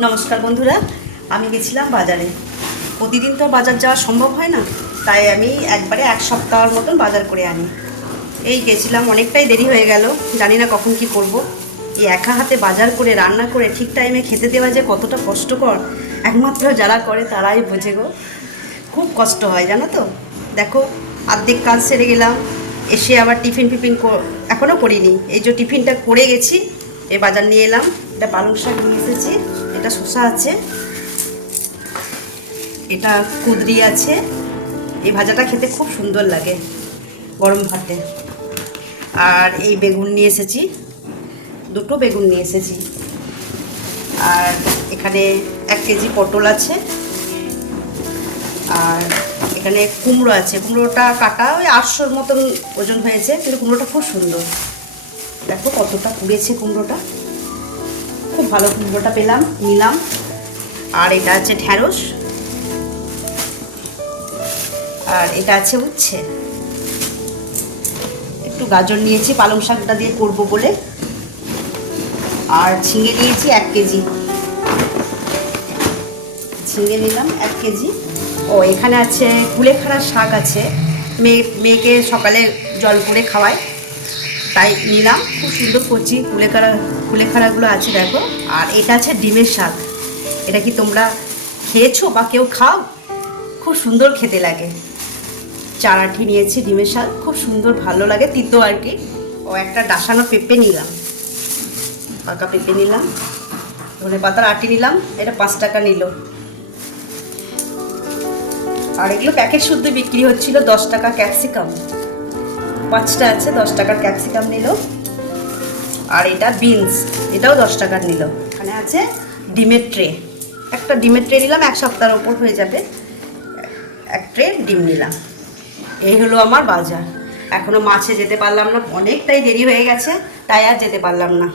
নমস্কার বন্ধুরা, আমি গেছিলাম বাজারে। প্রতিদিন তো বাজার যাওয়া সম্ভব হয় না, তাই আমি একবারে এক সপ্তাহের মতন বাজার করে আনি। এই গেছিলাম, অনেকটাই দেরি হয়ে গেল, জানি না কখন কি করব। এই একা হাতে বাজার করে রান্না করে ঠিক টাইমে খেতে দেওয়া যে কতটা কষ্টকর, একমাত্র যারা করে তারাই বোঝে গো। খুব কষ্ট হয় জানো তো। দেখো, অর্ধেক কাজ সেরে গেলাম, এসে আবার টিফিন এখনও করিনি। এই যে টিফিনটা করে গেছি, এই বাজার নিয়ে এলাম। এটা পালং শাক নিয়ে এসেছি, এটা শসা আছে, এটা কুঁদরি আছে। এই ভাজাটা খেতে খুব সুন্দর লাগে গরম ভাতে। আর এই বেগুন নিয়ে এসেছি, দুটো বেগুন নিয়ে এসেছি। আর এখানে 1 কেজি পটল আছে। আর এখানে কুমড়ো আছে, কুমড়োটা কাটা ওই 800 মতন ওজন হয়েছে, কিন্তু কুমড়োটা খুব সুন্দর। দেখো কতটা পুড়েছে কুমড়োটা, খুব ভালো কুমড়োটা পেলাম, নিলাম। আর এটা আছে ঢ্যাঁড়স, আর এটা আছে উচ্ছে। একটু গাজর নিয়েছি পালং শাকটা দিয়ে করব বলে। আর ঝিঙে নিয়েছি 1 কেজি, ঝিঙে নিলাম 1 কেজি। ও এখানে আছে কুলেখাড়ার শাক আছে, মেয়েকে সকালে জল করে খাওয়ায়, তাই নিলাম। খুব সুন্দর কচি কুলেখাড়াগুলো আছে দেখো। আর এটা আছে ডিমের শাক। এটা কি তোমরা খেয়েছো বা কেউ খাও? খুব সুন্দর খেতে লাগে। 4 আঁটি নিয়েছি ডিমের শাক, খুব সুন্দর ভালো লাগে, তিতো আর কি। ও একটা ডাসানো পেঁপে নিলাম, পাকা পেঁপে নিলাম। ধনে পাতার আঁটি নিলাম, এটা 5 টাকা নিল। আর এগুলো প্যাকেট শুদ্ধ বিক্রি হচ্ছিল 10 টাকা। ক্যাপসিকাম 5টা আছে, 10 টাকার ক্যাপসিকাম নিল। আর এটা বিনস, এটাও 10 টাকার নিল। এখানে আছে ডিমের ট্রে, একটা ডিমের ট্রে নিলাম, 1 সপ্তাহের ওপর হয়ে যাবে। 1 ট্রে ডিম নিলাম। এই হলো আমার বাজার। এখনো মাছে যেতে পারলাম না, অনেকটাই দেরি হয়ে গেছে, তাই আর যেতে পারলাম না।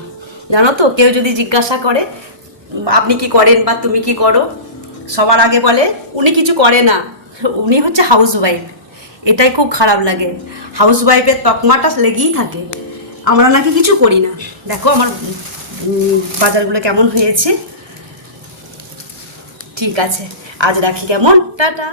জানো তো, কেউ যদি জিজ্ঞাসা করে আপনি কি করেন বা তুমি কি করো, সবার আগে বলে উনি কিছু করে না, উনি হচ্ছে হাউসওয়াইফ। এটাই খুব খারাপ লাগে, হাউসওয়াইফের তকমাটা লেগেই থাকে। আমরা নাকি কিছু করি না। দেখো আমার বাজারগুলো কেমন হয়েছে। ঠিক আছে, আজ রাখি, কেমন, টাটা।